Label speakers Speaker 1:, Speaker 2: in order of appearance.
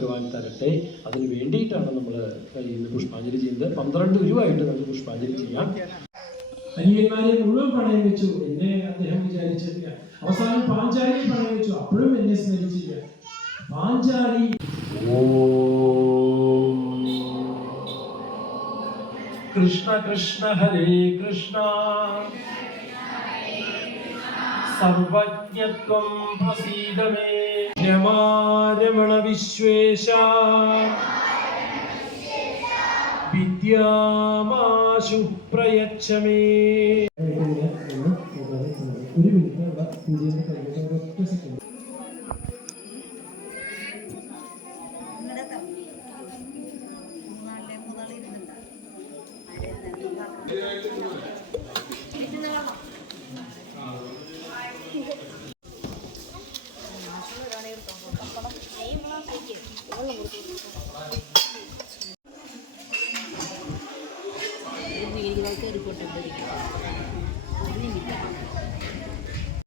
Speaker 1: ഭഗവാൻ തരട്ടെ. അതിന് വേണ്ടിയിട്ടാണ് നമ്മൾ ഇന്ന് പുഷ്പാഞ്ജലി ചെയ്യുന്നത്. പന്ത്രണ്ട് രൂപയായിട്ട് നമുക്ക് പുഷ്പാഞ്ജലി ചെയ്യാം. അനിയന്മാരെ മുഴുവൻ പണയം വെച്ചു. എന്നെ അദ്ദേഹം വിചാരിച്ചില്ല അവസാനം പാഞ്ചാലിയെ പണയം വെച്ചു. അപ്പോഴും എന്നെ സ്മരിച്ചില്ല. പാഞ്ചാലി. കൃഷ്ണ കൃഷ്ണ ഹരേ കൃഷ്ണ. സർവജ്ഞത്വം പ്രസീദ മേ രമാരമണ വിശ്വേശ വിദ്യാമാശു പ്രയച്ഛ ഒരു
Speaker 2: போட்டு